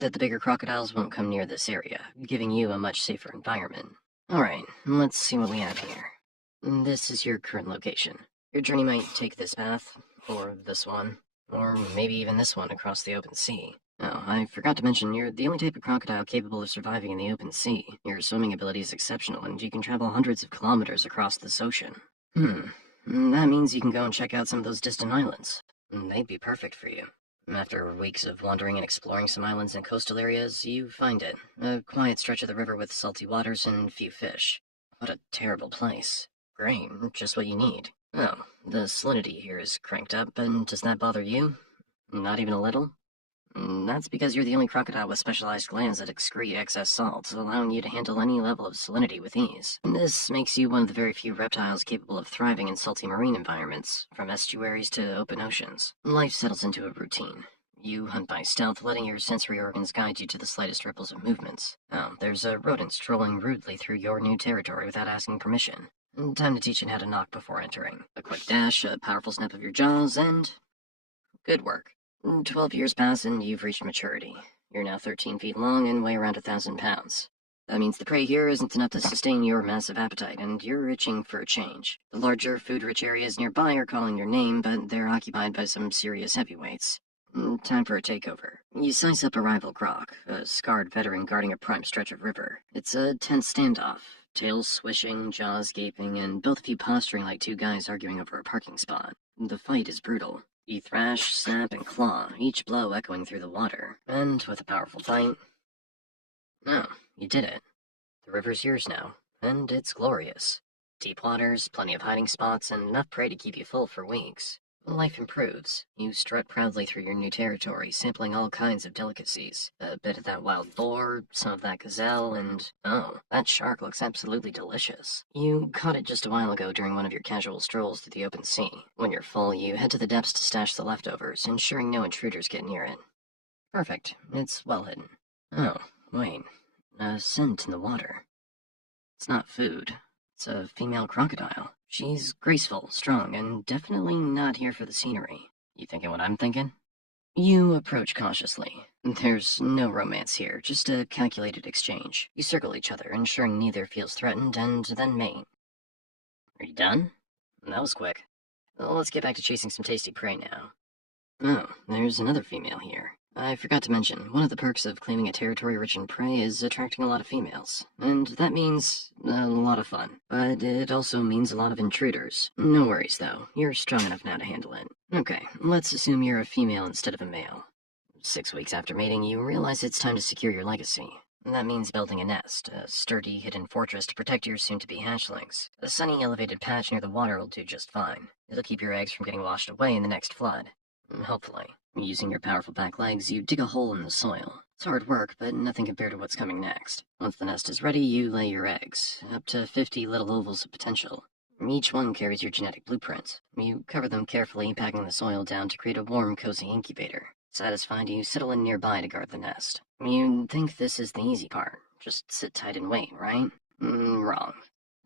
that the bigger crocodiles won't come near this area, giving you a much safer environment. Alright, let's see what we have here. This is your current location. Your journey might take this path, or this one, or maybe even this one across the open sea. Oh, I forgot to mention, you're the only type of crocodile capable of surviving in the open sea. Your swimming ability is exceptional, and you can travel hundreds of kilometers across this ocean. That means you can go and check out some of those distant islands. They'd be perfect for you. After weeks of wandering and exploring some islands and coastal areas, you find it. A quiet stretch of the river with salty waters and few fish. What a terrible place. Great, just what you need. Oh, the salinity here is cranked up, but does that bother you? Not even a little? That's because you're the only crocodile with specialized glands that excrete excess salt, allowing you to handle any level of salinity with ease. This makes you one of the very few reptiles capable of thriving in salty marine environments, from estuaries to open oceans. Life settles into a routine. You hunt by stealth, letting your sensory organs guide you to the slightest ripples of movements. Oh, there's a rodent strolling rudely through your new territory without asking permission. Time to teach it how to knock before entering. A quick dash, a powerful snap of your jaws, and good work. 12 years pass and you've reached maturity. You're now 13 feet long and weigh around 1,000 pounds. That means the prey here isn't enough to sustain your massive appetite, and you're itching for a change. The larger, food-rich areas nearby are calling your name, but they're occupied by some serious heavyweights. Time for a takeover. You size up a rival croc, a scarred veteran guarding a prime stretch of river. It's a tense standoff, tails swishing, jaws gaping, and both of you posturing like two guys arguing over a parking spot. The fight is brutal. You thrash, snap, and claw, each blow echoing through the water. And with a powerful bite... Oh, you did it. The river's yours now, and it's glorious. Deep waters, plenty of hiding spots, and enough prey to keep you full for weeks. Life improves. You strut proudly through your new territory, sampling all kinds of delicacies. A bit of that wild boar, some of that gazelle, and oh, that shark looks absolutely delicious. You caught it just a while ago during one of your casual strolls through the open sea. When you're full, you head to the depths to stash the leftovers, ensuring no intruders get near it. Perfect. It's well hidden. Oh, wait. A scent in the water. It's not food. It's a female crocodile. She's graceful, strong, and definitely not here for the scenery. You thinking what I'm thinking? You approach cautiously. There's no romance here, just a calculated exchange. You circle each other, ensuring neither feels threatened, and then mate. Are you done? That was quick. Well, let's get back to chasing some tasty prey now. Oh, there's another female here. I forgot to mention, one of the perks of claiming a territory rich in prey is attracting a lot of females. And that means a lot of fun. But it also means a lot of intruders. No worries, though. You're strong enough now to handle it. Okay, let's assume you're a female instead of a male. 6 weeks after mating, you realize it's time to secure your legacy. That means building a nest, a sturdy, hidden fortress to protect your soon-to-be hatchlings. A sunny, elevated patch near the water will do just fine. It'll keep your eggs from getting washed away in the next flood. Hopefully. Using your powerful back legs, you dig a hole in the soil. It's hard work, but nothing compared to what's coming next. Once the nest is ready, you lay your eggs, up to 50 little ovals of potential. Each one carries your genetic blueprint. You cover them carefully, packing the soil down to create a warm, cozy incubator. Satisfied, you settle in nearby to guard the nest. You'd think this is the easy part. Just sit tight and wait, right? Wrong.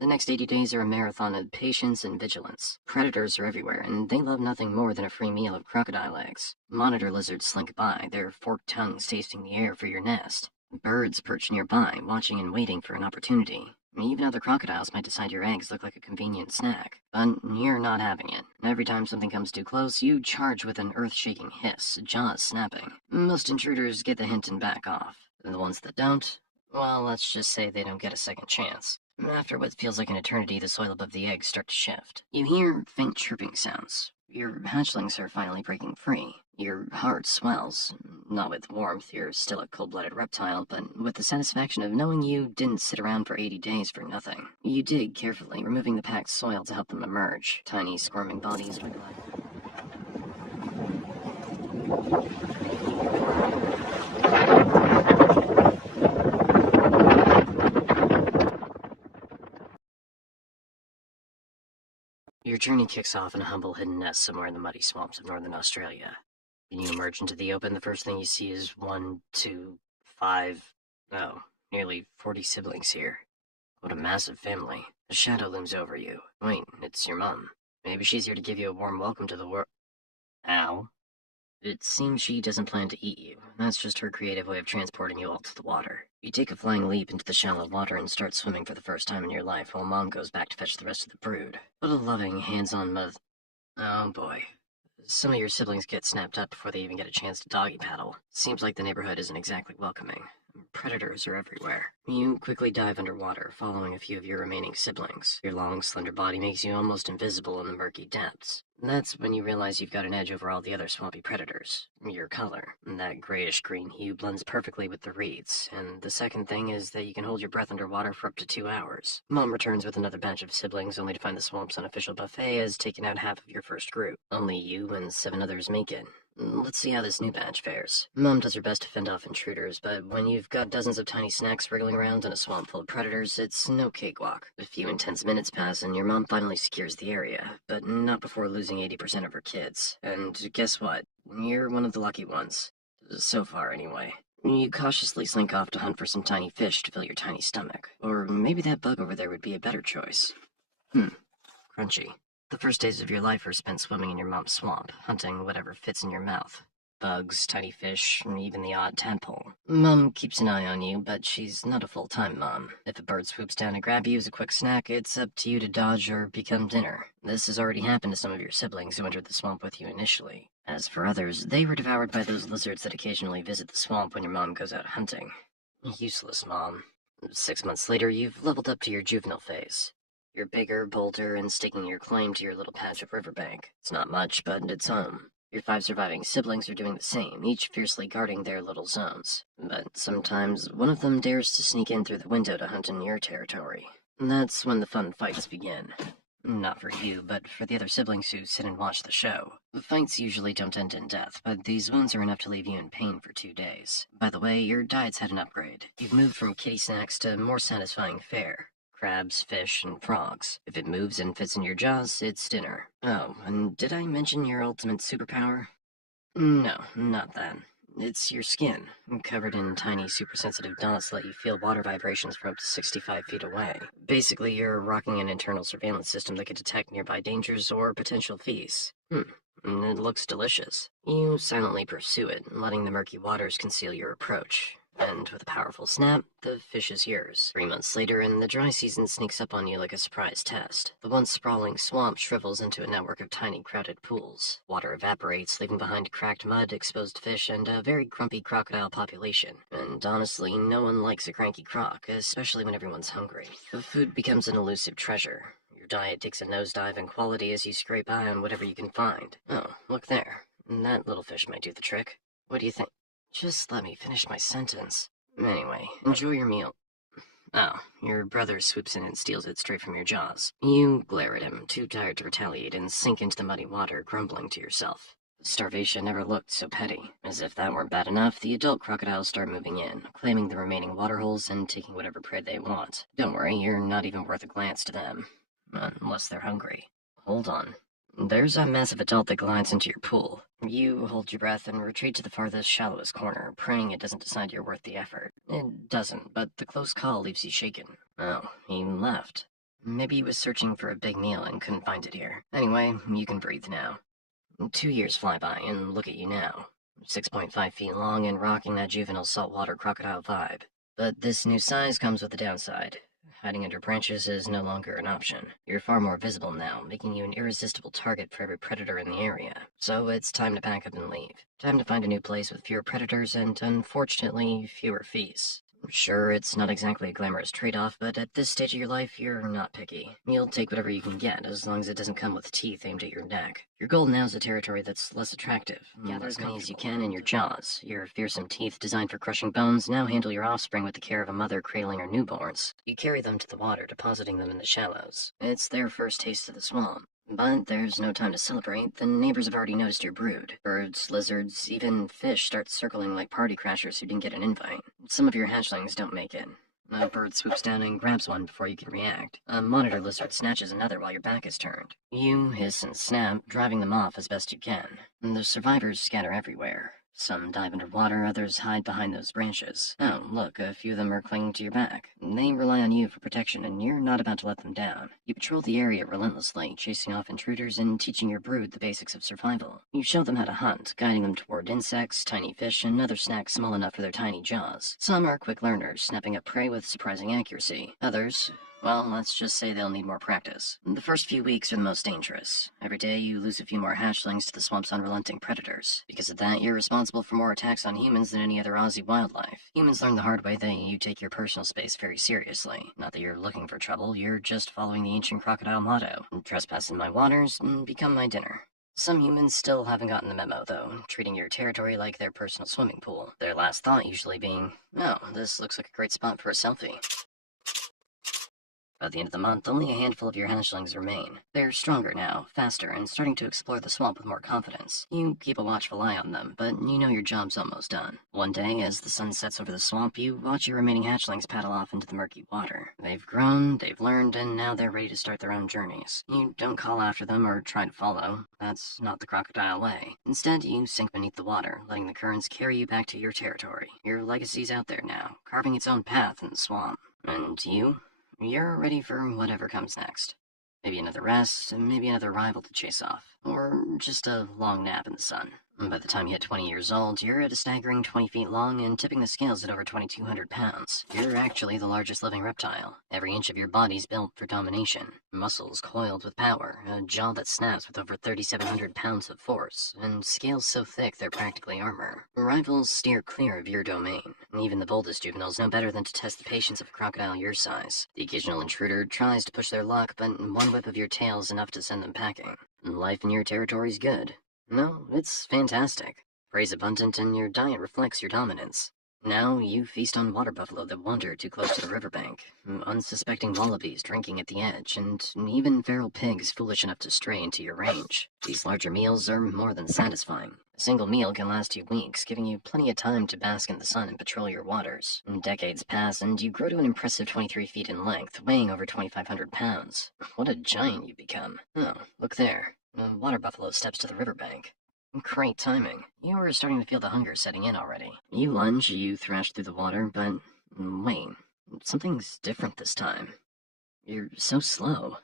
The next 80 days are a marathon of patience and vigilance. Predators are everywhere, and they love nothing more than a free meal of crocodile eggs. Monitor lizards slink by, their forked tongues tasting the air for your nest. Birds perch nearby, watching and waiting for an opportunity. Even other crocodiles might decide your eggs look like a convenient snack, but you're not having it. Every time something comes too close, you charge with an earth-shaking hiss, jaws snapping. Most intruders get the hint and back off. The ones that don't, well, let's just say they don't get a second chance. After what feels like an eternity, the soil above the eggs start to shift. You hear faint chirping sounds. Your hatchlings are finally breaking free. Your heart swells. Not with warmth, you're still a cold-blooded reptile, but with the satisfaction of knowing you didn't sit around for 80 days for nothing. You dig carefully, removing the packed soil to help them emerge. Tiny, squirming bodies wiggle. Your journey kicks off in a humble hidden nest somewhere in the muddy swamps of northern Australia. When you emerge into the open, the first thing you see is 1, 2, 5, oh, nearly 40 siblings here. What a massive family. A shadow looms over you. Wait, it's your mom. Maybe she's here to give you a warm welcome to the world. Ow. It seems she doesn't plan to eat you. That's just her creative way of transporting you all to the water. You take a flying leap into the shallow water and start swimming for the first time in your life while Mom goes back to fetch the rest of the brood. What a loving, hands-on Oh boy. Some of your siblings get snapped up before they even get a chance to doggy paddle. Seems like the neighborhood isn't exactly welcoming. Predators are everywhere. You quickly dive underwater, following a few of your remaining siblings. Your long, slender body makes you almost invisible in the murky depths. That's when you realize you've got an edge over all the other swampy predators. Your color. That grayish-green hue blends perfectly with the reeds, and the second thing is that you can hold your breath underwater for up to 2 hours. Mom returns with another batch of siblings, only to find the swamp's unofficial buffet has taken out half of your first group. Only you and 7 others make it. Let's see how this new batch fares. Mom does her best to fend off intruders, but when you've got dozens of tiny snacks wriggling around in a swamp full of predators, it's no cakewalk. A few intense minutes pass and your mom finally secures the area, but not before losing 80% of her kids. And guess what? You're one of the lucky ones. So far, anyway. You cautiously slink off to hunt for some tiny fish to fill your tiny stomach. Or maybe that bug over there would be a better choice. Crunchy. The first days of your life are spent swimming in your mom's swamp, hunting whatever fits in your mouth. Bugs, tiny fish, and even the odd tadpole. Mom keeps an eye on you, but she's not a full-time mom. If a bird swoops down to grab you as a quick snack, it's up to you to dodge or become dinner. This has already happened to some of your siblings who entered the swamp with you initially. As for others, they were devoured by those lizards that occasionally visit the swamp when your mom goes out hunting. Useless, Mom. 6 months later, you've leveled up to your juvenile phase. You're bigger, bolder, and staking your claim to your little patch of riverbank. It's not much, but it's home. Your 5 surviving siblings are doing the same, each fiercely guarding their little zones. But sometimes, one of them dares to sneak in through the window to hunt in your territory. That's when the fun fights begin. Not for you, but for the other siblings who sit and watch the show. The fights usually don't end in death, but these wounds are enough to leave you in pain for 2 days. By the way, your diet's had an upgrade. You've moved from kitty snacks to more satisfying fare. Crabs, fish, and frogs. If it moves and fits in your jaws, it's dinner. Oh, and did I mention your ultimate superpower? No, not that. It's your skin, covered in tiny super-sensitive dots that let you feel water vibrations from up to 65 feet away. Basically, you're rocking an internal surveillance system that can detect nearby dangers or potential feasts. It looks delicious. You silently pursue it, letting the murky waters conceal your approach. And with a powerful snap, the fish is yours. 3 months later, and the dry season sneaks up on you like a surprise test. The once sprawling swamp shrivels into a network of tiny, crowded pools. Water evaporates, leaving behind cracked mud, exposed fish, and a very grumpy crocodile population. And honestly, no one likes a cranky croc, especially when everyone's hungry. The food becomes an elusive treasure. Your diet takes a nosedive in quality as you scrape by on whatever you can find. Oh, look there. That little fish might do the trick. What do you think? Just let me finish my sentence. Anyway, enjoy your meal. Oh, your brother swoops in and steals it straight from your jaws. You glare at him, too tired to retaliate, and sink into the muddy water, grumbling to yourself. Starvation never looked so petty. As if that weren't bad enough, the adult crocodiles start moving in, claiming the remaining waterholes and taking whatever prey they want. Don't worry, you're not even worth a glance to them. Unless they're hungry. Hold on. There's a massive adult that glides into your pool. You hold your breath and retreat to the farthest, shallowest corner, praying it doesn't decide you're worth the effort. It doesn't, but the close call leaves you shaken. Oh, he left. Maybe he was searching for a big meal and couldn't find it here. Anyway, you can breathe now. 2 years fly by, and look at you now. 6.5 feet long and rocking that juvenile saltwater crocodile vibe. But this new size comes with a downside. Hiding under branches is no longer an option. You're far more visible now, making you an irresistible target for every predator in the area. So it's time to pack up and leave. Time to find a new place with fewer predators and, unfortunately, fewer feasts. Sure, it's not exactly a glamorous trade-off, but at this stage of your life, you're not picky. You'll take whatever you can get, as long as it doesn't come with teeth aimed at your neck. Your goal now is a territory that's less attractive. Gather as many as you can in your jaws. Your fearsome teeth, designed for crushing bones, now handle your offspring with the care of a mother cradling her newborns. You carry them to the water, depositing them in the shallows. It's their first taste of the swamp. But there's no time to celebrate. The neighbors have already noticed your brood. Birds, lizards, even fish start circling like party crashers who didn't get an invite. Some of your hatchlings don't make it. A bird swoops down and grabs one before you can react. A monitor lizard snatches another while your back is turned. You hiss and snap, driving them off as best you can. The survivors scatter everywhere. Some dive underwater, others hide behind those branches. Oh, look, a few of them are clinging to your back. They rely on you for protection, and you're not about to let them down. You patrol the area relentlessly, chasing off intruders and teaching your brood the basics of survival. You show them how to hunt, guiding them toward insects, tiny fish, and other snacks small enough for their tiny jaws. Some are quick learners, snapping up prey with surprising accuracy. Others, well, let's just say they'll need more practice. The first few weeks are the most dangerous. Every day you lose a few more hatchlings to the swamp's unrelenting predators. Because of that, you're responsible for more attacks on humans than any other Aussie wildlife. Humans learn the hard way that you take your personal space very seriously. Not that you're looking for trouble, you're just following the ancient crocodile motto. Trespass in my waters, become my dinner. Some humans still haven't gotten the memo, though, treating your territory like their personal swimming pool. Their last thought usually being, oh, this looks like a great spot for a selfie. By the end of the month, only a handful of your hatchlings remain. They're stronger now, faster, and starting to explore the swamp with more confidence. You keep a watchful eye on them, but you know your job's almost done. One day, as the sun sets over the swamp, you watch your remaining hatchlings paddle off into the murky water. They've grown, they've learned, and now they're ready to start their own journeys. You don't call after them or try to follow. That's not the crocodile way. Instead, you sink beneath the water, letting the currents carry you back to your territory. Your legacy's out there now, carving its own path in the swamp. And you? You're ready for whatever comes next. Maybe another rest, and maybe another rival to chase off. Or just a long nap in the sun. By the time you hit 20 years old, you're at a staggering 20 feet long and tipping the scales at over 2,200 pounds. You're actually the largest living reptile. Every inch of your body's built for domination. Muscles coiled with power, a jaw that snaps with over 3,700 pounds of force, and scales so thick they're practically armor. Rivals steer clear of your domain. Even the boldest juveniles know better than to test the patience of a crocodile your size. The occasional intruder tries to push their luck, but one whip of your tail is enough to send them packing. Life in your territory's good. No, it's fantastic. Prey's abundant and your diet reflects your dominance. Now you feast on water buffalo that wander too close to the riverbank, unsuspecting wallabies drinking at the edge, and even feral pigs foolish enough to stray into your range. These larger meals are more than satisfying. A single meal can last you weeks, giving you plenty of time to bask in the sun and patrol your waters. Decades pass, and you grow to an impressive 23 feet in length, weighing over 2,500 pounds. What a giant you become. Oh, look there. A water buffalo steps to the riverbank. Great timing. You were starting to feel the hunger setting in already. You lunge, you thrash through the water, but wait, something's different this time. You're so slow.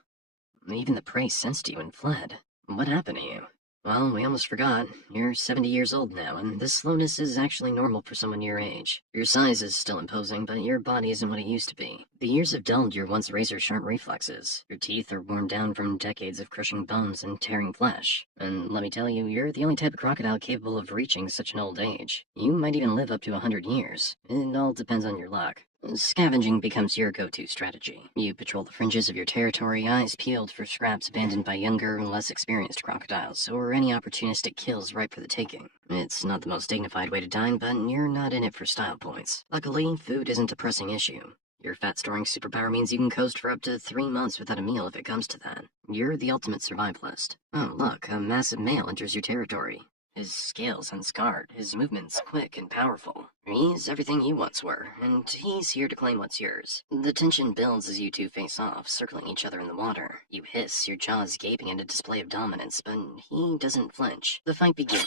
Even the prey sensed you and fled. What happened to you? Well, we almost forgot. You're 70 years old now, and this slowness is actually normal for someone your age. Your size is still imposing, but your body isn't what it used to be. The years have dulled your once razor-sharp reflexes. Your teeth are worn down from decades of crushing bones and tearing flesh. And let me tell you, you're the only type of crocodile capable of reaching such an old age. You might even live up to 100 years. It all depends on your luck. Scavenging becomes your go-to strategy. You patrol the fringes of your territory, eyes peeled for scraps abandoned by younger, less experienced crocodiles, or any opportunistic kills ripe for the taking. It's not the most dignified way to dine, but you're not in it for style points. Luckily, food isn't a pressing issue. Your fat-storing superpower means you can coast for up to 3 months without a meal if it comes to that. You're the ultimate survivalist. Oh, look, a massive male enters your territory. His scales unscarred, his movements quick and powerful. He's everything you once were, and he's here to claim what's yours. The tension builds as you two face off, circling each other in the water. You hiss, your jaws gaping in a display of dominance, but he doesn't flinch. The fight begins.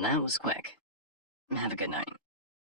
That was quick. Have a good night.